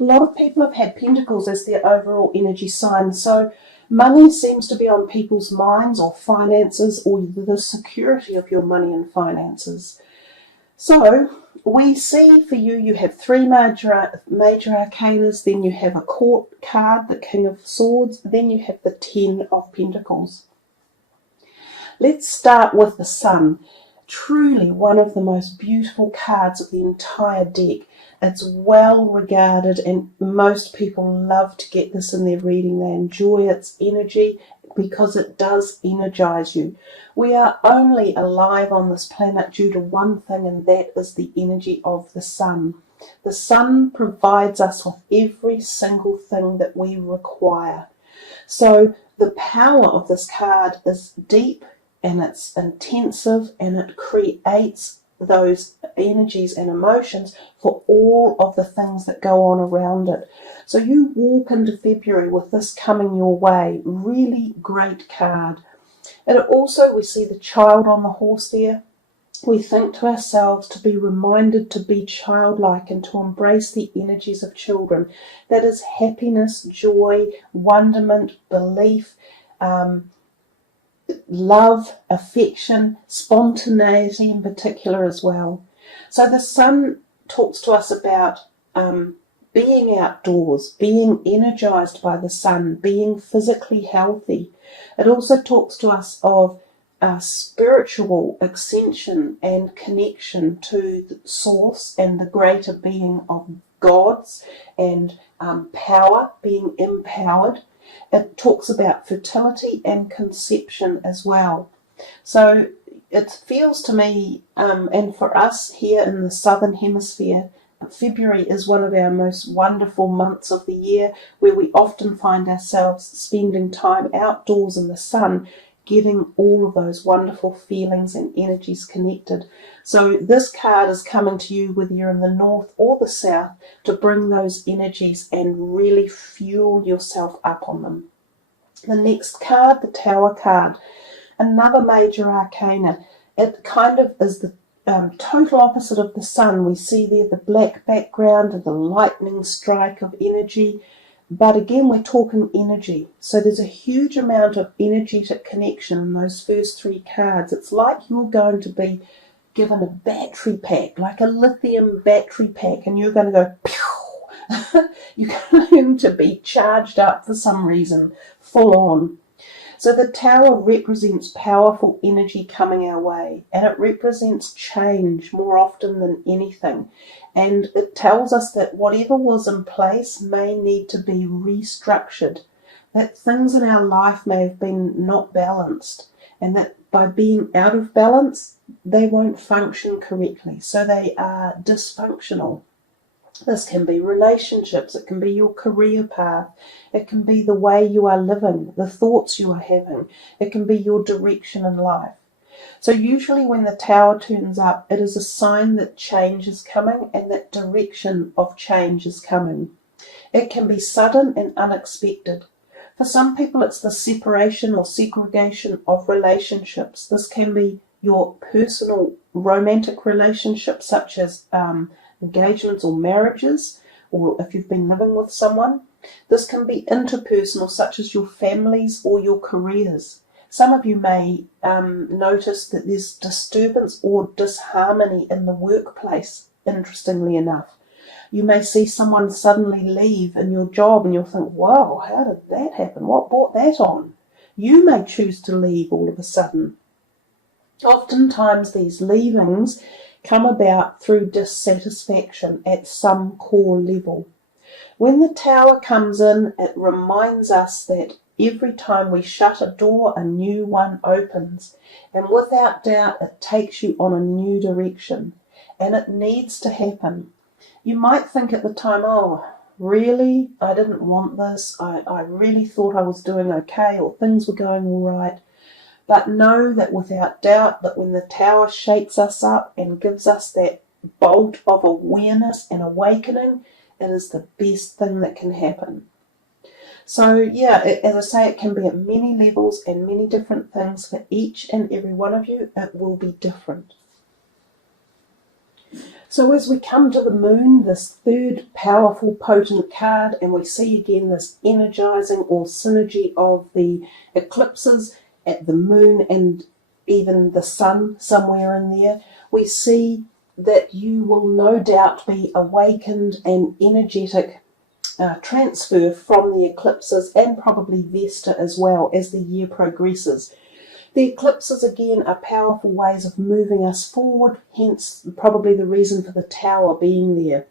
A lot of people have had Pentacles as their overall energy sign, so money seems to be on people's minds, or finances, or the security of your money and finances. So we see for you, you have three major arcanas, then you have a court card, the King of Swords, then you have the Ten of Pentacles. Let's start with the Sun. Truly one of the most beautiful cards of the entire deck. It's well regarded and most people love to get this in their reading. They enjoy its energy because it does energize you. We are only alive on this planet due to one thing, and that is the energy of the Sun. The Sun provides us with every single thing that we require. So the power of this card is deep, and it's intensive, and it creates those energies and emotions for all of the things that go on around it. So you walk into February with this coming your way. Really great card. And also we see the child on the horse there. We think to ourselves to be reminded to be childlike and to embrace the energies of children. That is happiness, joy, wonderment, belief, love, affection, spontaneity in particular as well. So the Sun talks to us about being outdoors, being energized by the sun, being physically healthy. It also talks to us of spiritual ascension and connection to the source and the greater being of gods, and power, being empowered. It talks about fertility and conception as well. So it feels to me, and for us here in the Southern Hemisphere, February is one of our most wonderful months of the year, where we often find ourselves spending time outdoors in the sun, getting all of those wonderful feelings and energies connected. So this card is coming to you, whether you're in the north or the south, to bring those energies and really fuel yourself up on them. The next card, the Tower card, another major arcana. It kind of is the total opposite of the sun. We see there the black background and the lightning strike of energy. But again, we're talking energy. So there's a huge amount of energetic connection in those first three cards. It's like you're going to be given a battery pack, like a lithium battery pack, and you're going to go pew. You're going to be charged up for some reason, full on. So the Tower represents powerful energy coming our way, and it represents change more often than anything. And it tells us that whatever was in place may need to be restructured, that things in our life may have been not balanced, and that by being out of balance, they won't function correctly. So they are dysfunctional. This can be relationships, it can be your career path, it can be the way you are living, the thoughts you are having, it can be your direction in life. So usually when the Tower turns up, it is a sign that change is coming and that direction of change is coming. It can be sudden and unexpected. For some people, it's the separation or segregation of relationships. This can be your personal romantic relationships, such as engagements or marriages, or if you've been living with someone. This can be interpersonal, such as your families or your careers. Some of you may notice that there's disturbance or disharmony in the workplace, interestingly enough. You may see someone suddenly leave in your job and you'll think, wow, how did that happen? What brought that on? You may choose to leave all of a sudden. Oftentimes these leavings come about through dissatisfaction at some core level. When the Tower comes in, it reminds us that every time we shut a door, a new one opens. And without doubt, it takes you on a new direction. And it needs to happen. You might think at the time, oh, really? I didn't want this. I really thought I was doing okay, or things were going all right. But know that without doubt that when the Tower shakes us up and gives us that bolt of awareness and awakening, it is the best thing that can happen. So yeah, as I say, it can be at many levels and many different things. For each and every one of you, it will be different. So as we come to the moon, this third powerful, potent card, and we see again this energizing or synergy of the eclipses at the moon and even the sun somewhere in there, we see that you will no doubt be awakened and energetic transfer from the eclipses and probably Vesta as well as the year progresses. The eclipses, again, are powerful ways of moving us forward, hence probably the reason for the tower being there.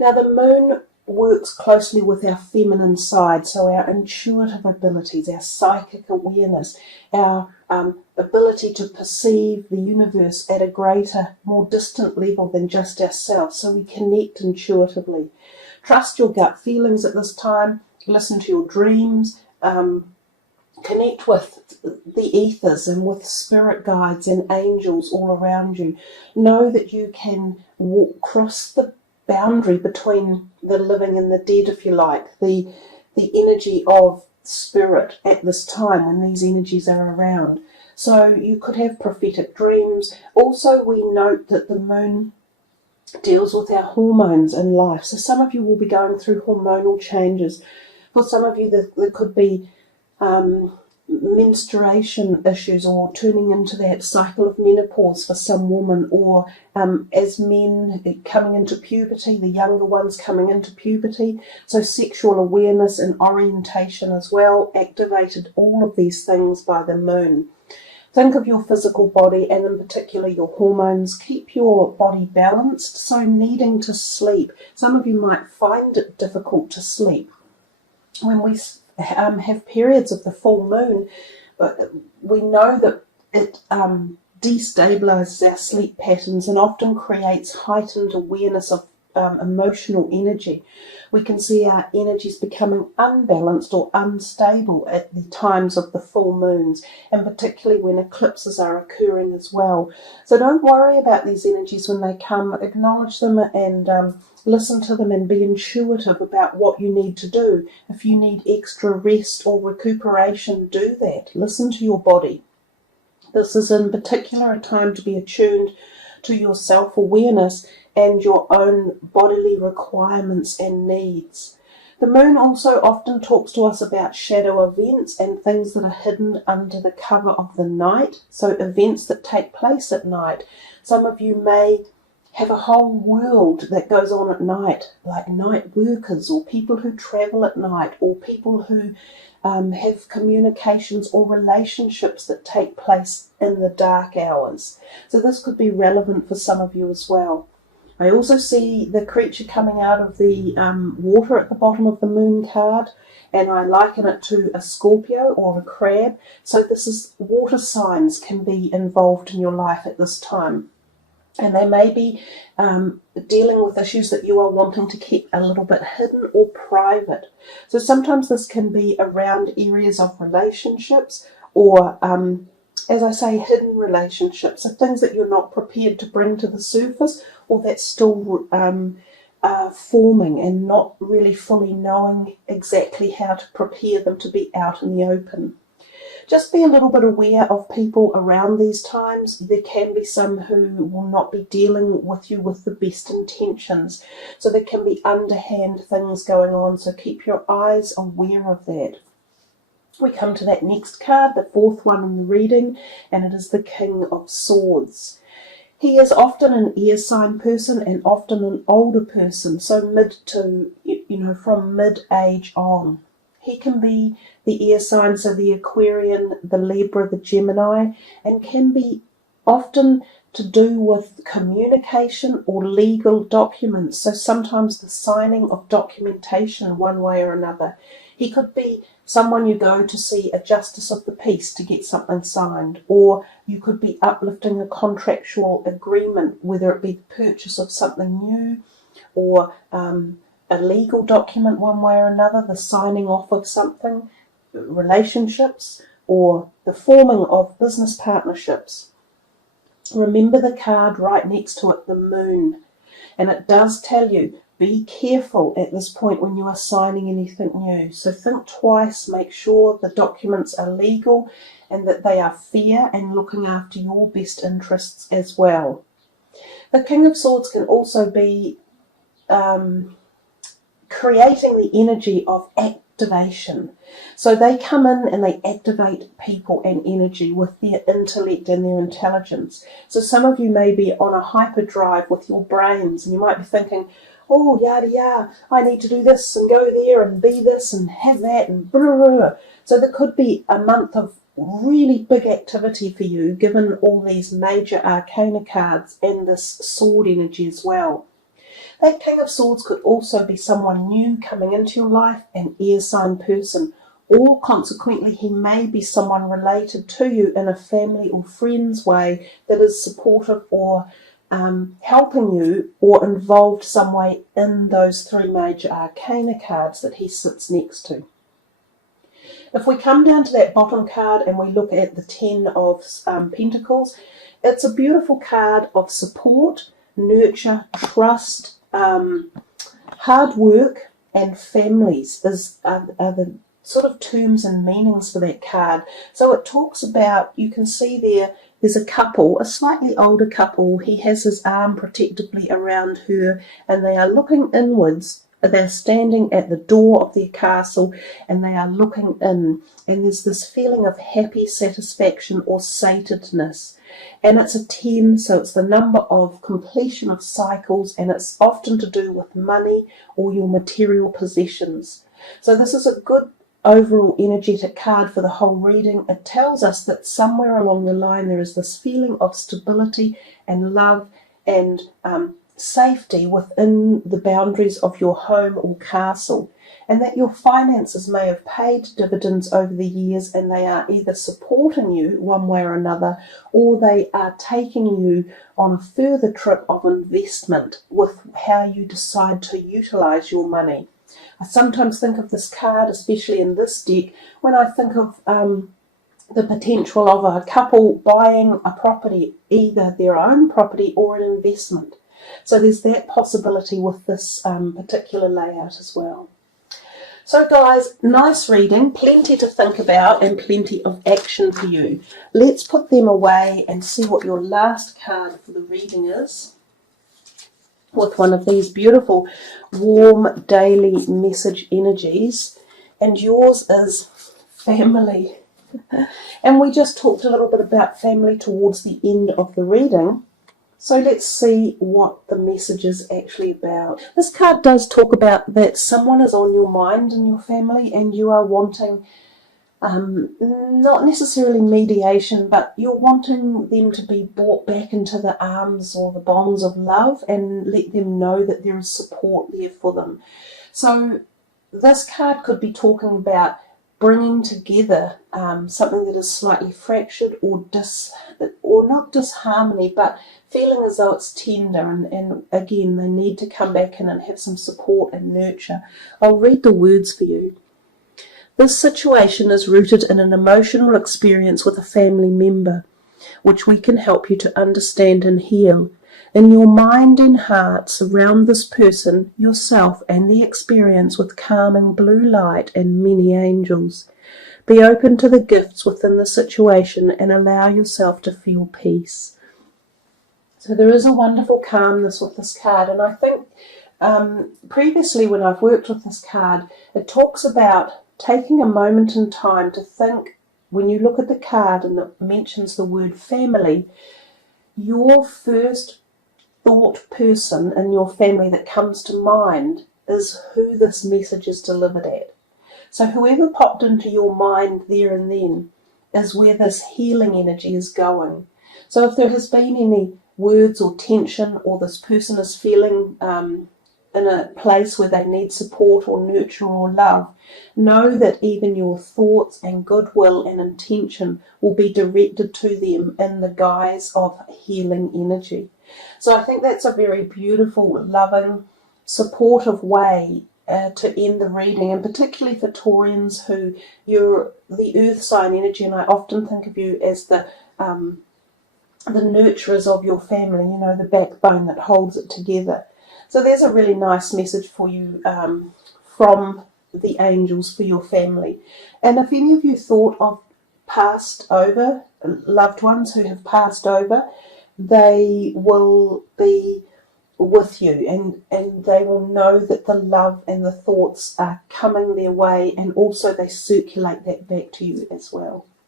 Now, the moon works closely with our feminine side, so our intuitive abilities, our psychic awareness, our ability to perceive the universe at a greater, more distant level than just ourselves, so we connect intuitively. Trust your gut feelings at this time, listen to your dreams, connect with the ethers and with spirit guides and angels all around you. Know that you can cross the boundary between the living and the dead, if you like, the energy of spirit at this time when these energies are around. So you could have prophetic dreams. Also, we note that the moon deals with our hormones in life. So some of you will be going through hormonal changes. For some of you, there could be menstruation issues or turning into that cycle of menopause for some woman, or as men coming into puberty, the younger ones coming into puberty. So sexual awareness and orientation as well, activated, all of these things by the moon. Think of your physical body and in particular your hormones. Keep your body balanced, so needing to sleep. Some of you might find it difficult to sleep. When we have periods of the full moon, we know that it destabilizes our sleep patterns and often creates heightened awareness of emotional energy. We can see our energies becoming unbalanced or unstable at the times of the full moons, and particularly when eclipses are occurring as well. So don't worry about these energies when they come. Acknowledge them and listen to them and be intuitive about what you need to do. If you need extra rest or recuperation, do that. Listen to your body. This is in particular a time to be attuned to your self-awareness and your own bodily requirements and needs. The moon also often talks to us about shadow events and things that are hidden under the cover of the night, so events that take place at night. Some of you may have a whole world that goes on at night, like night workers or people who travel at night or people who have communications or relationships that take place in the dark hours. So this could be relevant for some of you as well. I also see the creature coming out of the water at the bottom of the moon card, and I liken it to a Scorpio or a crab. So this is water signs can be involved in your life at this time. And they may be dealing with issues that you are wanting to keep a little bit hidden or private. So sometimes this can be around areas of relationships or, as I say, hidden relationships. So things that you're not prepared to bring to the surface or that's still forming and not really fully knowing exactly how to prepare them to be out in the open. Just be a little bit aware of people around these times. There can be some who will not be dealing with you with the best intentions. So there can be underhand things going on. So keep your eyes aware of that. We come to that next card, the fourth one in the reading, and it is the King of Swords. He is often an air sign person and often an older person, so from mid-age on. He can be the air sign, so the Aquarian, the Libra, the Gemini, and can be often to do with communication or legal documents. So sometimes the signing of documentation one way or another. He could be someone you go to see a justice of the peace to get something signed, or you could be uplifting a contractual agreement, whether it be the purchase of something new or a legal document one way or another, the signing off of something, relationships, or the forming of business partnerships. Remember the card right next to it, the moon, and it does tell you, be careful at this point when you are signing anything new. So think twice, make sure the documents are legal and that they are fair and looking after your best interests as well. The King of Swords can also be creating the energy of activation. So they come in and they activate people and energy with their intellect and their intelligence. So some of you may be on a hyperdrive with your brains, and you might be thinking, oh, yada yada, I need to do this and go there and be this and have that and blah, blah, blah. So there could be a month of really big activity for you, given all these major arcana cards and this sword energy as well. That King of Swords could also be someone new coming into your life, an air sign person, or consequently he may be someone related to you in a family or friends way that is supportive or helping you or involved some way in those three major arcana cards that he sits next to. If we come down to that bottom card and we look at the 10 of Pentacles, it's a beautiful card of support, nurture, trust, hard work, and families are the sort of terms and meanings for that card. So it talks about, you can see there's a couple, a slightly older couple. He has his arm protectively around her and they are looking inwards. They're standing at the door of their castle and they are looking in, and there's this feeling of happy satisfaction or satedness. And it's a 10, so it's the number of completion of cycles, and it's often to do with money or your material possessions. So this is a good overall energetic card for the whole reading. It tells us that somewhere along the line there is this feeling of stability and love and safety within the boundaries of your home or castle, and that your finances may have paid dividends over the years and they are either supporting you one way or another, or they are taking you on a further trip of investment with how you decide to utilize your money. I sometimes think of this card, especially in this deck, when I think of the potential of a couple buying a property, either their own property or an investment. So there's that possibility with this particular layout as well. So guys, nice reading, plenty to think about and plenty of action for you. Let's put them away and see what your last card for the reading is, with one of these beautiful warm daily message energies, and yours is family. And we just talked a little bit about family towards the end of the reading. So let's see what the message is actually about. This card does talk about that someone is on your mind in your family and you are wanting, not necessarily mediation, but you're wanting them to be brought back into the arms or the bonds of love and let them know that there is support there for them. So this card could be talking about bringing together something that is slightly fractured or not disharmony, but feeling as though it's tender, and again they need to come back in and have some support and nurture. I'll read the words for you. This situation is rooted in an emotional experience with a family member, which we can help you to understand and heal. In your mind and heart, surround this person, yourself, and the experience with calming blue light and many angels. Be open to the gifts within the situation and allow yourself to feel peace. So there is a wonderful calmness with this card, and I think previously when I've worked with this card, it talks about taking a moment in time to think, when you look at the card and it mentions the word family, your first thought person in your family that comes to mind is who this message is delivered at. So whoever popped into your mind there and then is where this healing energy is going. So if there has been any words or tension, or this person is feeling in a place where they need support or nurture or love, know that even your thoughts and goodwill and intention will be directed to them in the guise of healing energy. So I think that's a very beautiful, loving, supportive way to end the reading, and particularly for Taurians who you're the earth sign energy, and I often think of you as the nurturers of your family, you know, the backbone that holds it together. So there's a really nice message for you from the angels for your family. And if any of you thought of passed over, loved ones who have passed over, they will be with you, and they will know that the love and the thoughts are coming their way, and also they circulate that back to you as well.